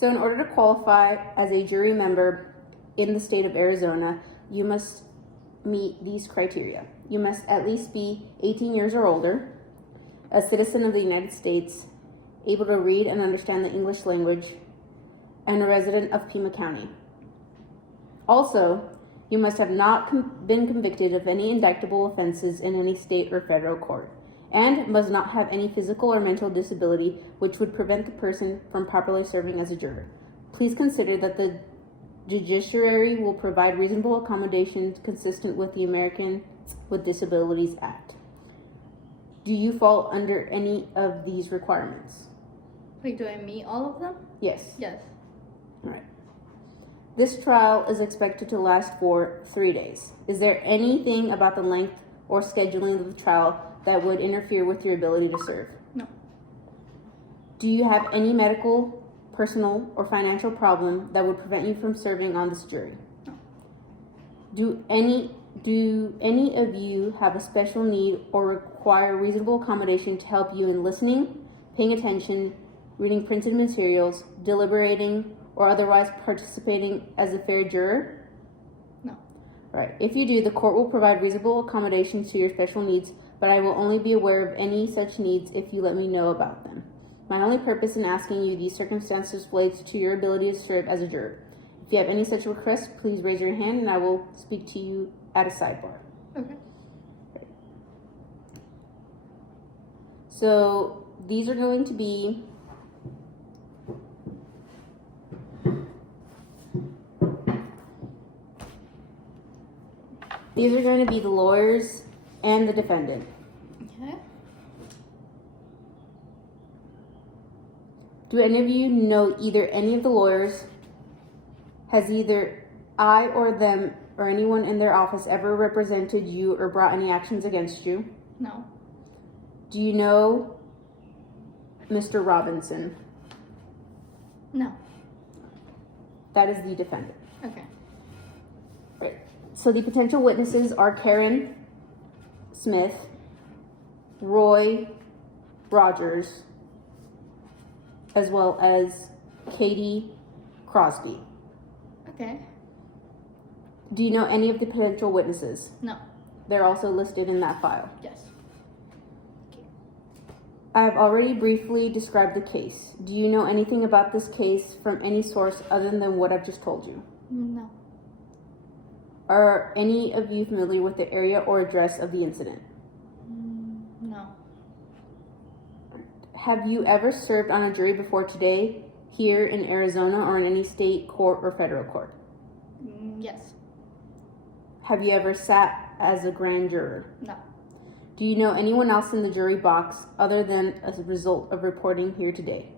So in order to qualify as a jury member in the state of Arizona, you must meet these criteria. You must at least be 18 years or older, a citizen of the United States, able to read and understand the English language, and a resident of Pima County. Also, you must have not been convicted of any indictable offenses in any state or federal court, and must not have any physical or mental disability which would prevent the person from properly serving as a juror. Please consider that the judiciary will provide reasonable accommodations consistent with the Americans with Disabilities Act. Do you fall under any of these requirements? Wait, do I meet all of them? Yes. Yes. All right. This trial is expected to last for 3 days. Is there anything about the length or scheduling of the trial that would interfere with your ability to serve? No. Do you have any medical, personal, or financial problem that would prevent you from serving on this jury? No. Do any of you have a special need or require reasonable accommodation to help you in listening, paying attention, reading printed materials, deliberating, or otherwise participating as a fair juror? No. Right. If you do, the court will provide reasonable accommodations to your special needs, but I will only be aware of any such needs if you let me know about them. My only purpose in asking you these circumstances relates to your ability to serve as a juror. If you have any such requests, please raise your hand and I will speak to you at a sidebar. Okay. So these are going to be the lawyers and the defendant. Okay. Do any of you know either any of the lawyers? Has either I or them or anyone in their office ever represented you or brought any actions against you? No. Do you know Mr. Robinson? No. That is the defendant. Okay. Right. So the potential witnesses are Karen Smith, Roy Rogers, as well as Katie Crosby. Okay. Do you know any of the potential witnesses? No. They're also listed in that file. Yes. I have already briefly described the case. Do you know anything about this case from any source other than what I've just told you? No. Are any of you familiar with the area or address of the incident? No. Have you ever served on a jury before today, here in Arizona, or in any state court or federal court? Yes. Have you ever sat as a grand juror? No. Do you know anyone else in the jury box other than as a result of reporting here today?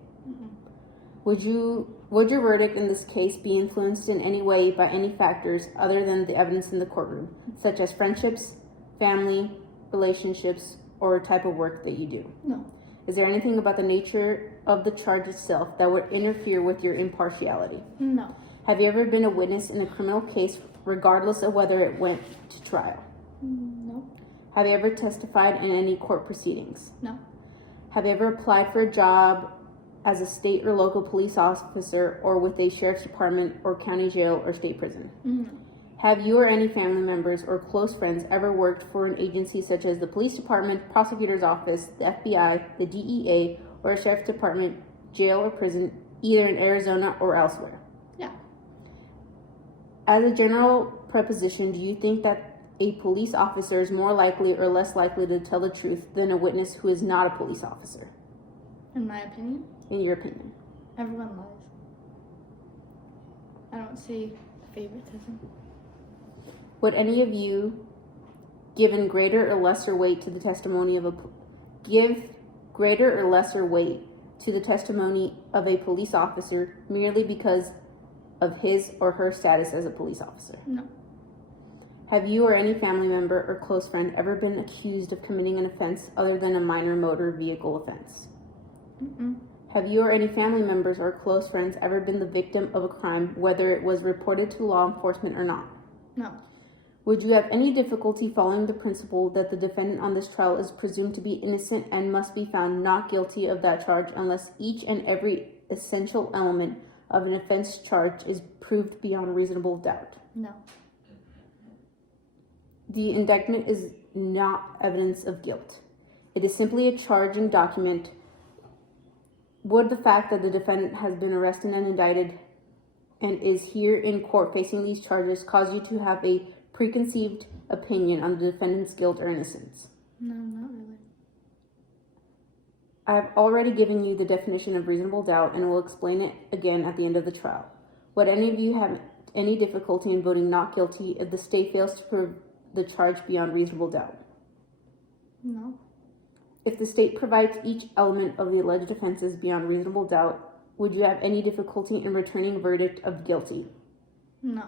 Would your verdict in this case be influenced in any way by any factors other than the evidence in the courtroom, such as friendships, family, relationships, or type of work that you do? No. Is there anything about the nature of the charge itself that would interfere with your impartiality? No. Have you ever been a witness in a criminal case regardless of whether it went to trial? No. Have you ever testified in any court proceedings? No. Have you ever applied for a job as a state or local police officer or with a sheriff's department or county jail or state prison? No. Have you or any family members or close friends ever worked for an agency such as the police department, prosecutor's office, the FBI, the DEA, or a sheriff's department, jail, or prison, either in Arizona or elsewhere? Yeah. As a general proposition, do you think that a police officer is more likely or less likely to tell the truth than a witness who is not a police officer? In my opinion, In your opinion? everyone lies. I don't see favoritism. Would any of you given greater or lesser weight to the testimony of a police officer merely because of his or her status as a police officer? No. Have you or any family member or close friend ever been accused of committing an offense other than a minor motor vehicle offense? Have you or any family members or close friends ever been the victim of a crime, whether it was reported to law enforcement or not? No. Would you have any difficulty following the principle that the defendant on this trial is presumed to be innocent and must be found not guilty of that charge unless each and every essential element of an offense charge is proved beyond reasonable doubt. No. The indictment is not evidence of guilt. It is simply a charging document. Would the fact that the defendant has been arrested and indicted and is here in court facing these charges cause you to have a preconceived opinion on the defendant's guilt or innocence? No, not really. I have already given you the definition of reasonable doubt and will explain it again at the end of the trial. Would any of you have any difficulty in voting not guilty if the state fails to prove the charge beyond reasonable doubt? No. If the state provides each element of the alleged offenses beyond reasonable doubt, would you have any difficulty in returning a verdict of guilty? No.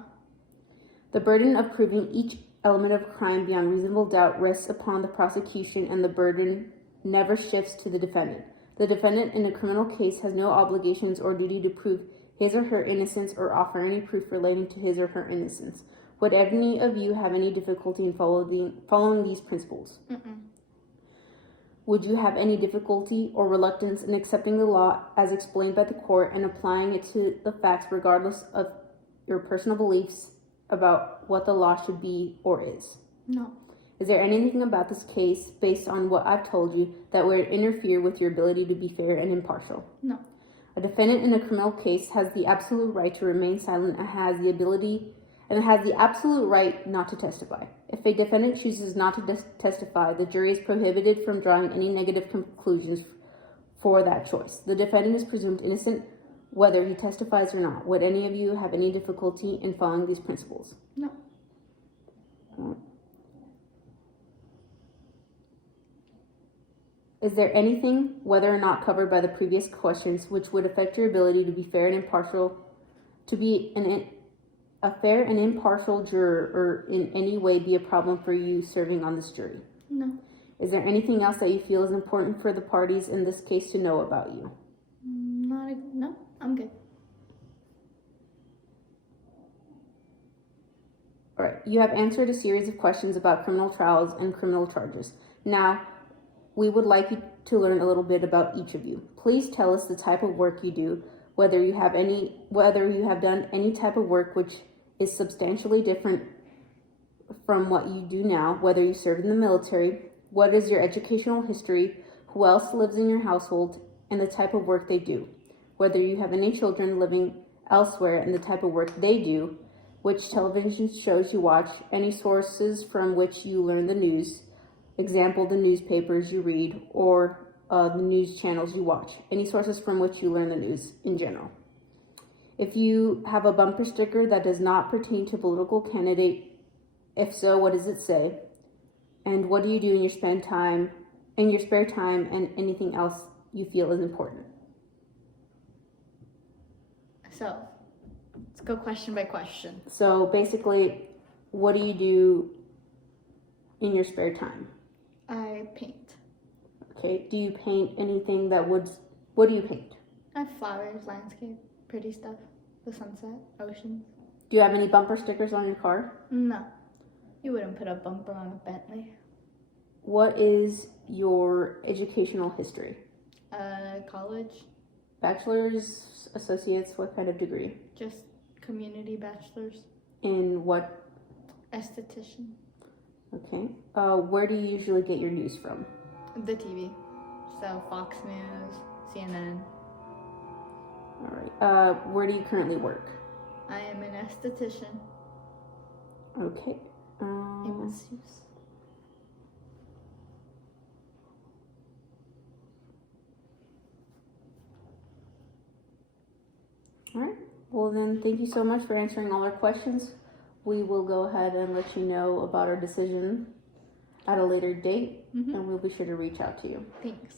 The burden of proving each element of crime beyond reasonable doubt rests upon the prosecution, and the burden never shifts to the defendant. The defendant in a criminal case has no obligations or duty to prove his or her innocence or offer any proof relating to his or her innocence. Would any of you have any difficulty in following these principles? Mm-mm. Would you have any difficulty or reluctance in accepting the law as explained by the court and applying it to the facts regardless of your personal beliefs about what the law should be or is? No. Is there anything about this case, based on what I've told you, that would interfere with your ability to be fair and impartial? No. A defendant in a criminal case has the absolute right to remain silent and has the absolute right not to testify. If a defendant chooses not to testify, the jury is prohibited from drawing any negative conclusions for that choice. The defendant is presumed innocent whether he testifies or not. Would any of you have any difficulty in following these principles? No. Is there anything, whether or not covered by the previous questions, which would affect your ability to be fair and impartial, to be a fair and impartial juror, or in any way be a problem for you serving on this jury? No. Is there anything else that you feel is important for the parties in this case to know about you? No, I'm good. All right, you have answered a series of questions about criminal trials and criminal charges. Now, we would like you to learn a little bit about each of you. Please tell us the type of work you do, whether you have done any type of work which is substantially different from what you do now, whether you served in the military, what is your educational history, who else lives in your household, and the type of work they do, whether you have any children living elsewhere and the type of work they do, which television shows you watch, any sources from which you learn the news, example, the newspapers you read, or the news channels you watch, any sources from which you learn the news in general. If you have a bumper sticker that does not pertain to a political candidate, if so, what does it say? And what do you do in your spare time, and anything else you feel is important? So, let's go question by question. So basically, what do you do in your spare time? I paint. Okay, do you paint anything what do you paint? I have flowers, landscape, pretty stuff, the sunset, oceans. Do you have any bumper stickers on your car? No. You wouldn't put a bumper on a Bentley. What is your educational history? College, Bachelor's, associates, what kind of degree? just community bachelor's, In what? esthetician, Okay. Where do you usually get your news from? the TV. So Fox News, CNN. All right. Where do you currently work? I am an esthetician Okay. in masseuse. All right. Well, then, thank you so much for answering all our questions. We will go ahead and let you know about our decision at a later date, and we'll be sure to reach out to you. Thanks.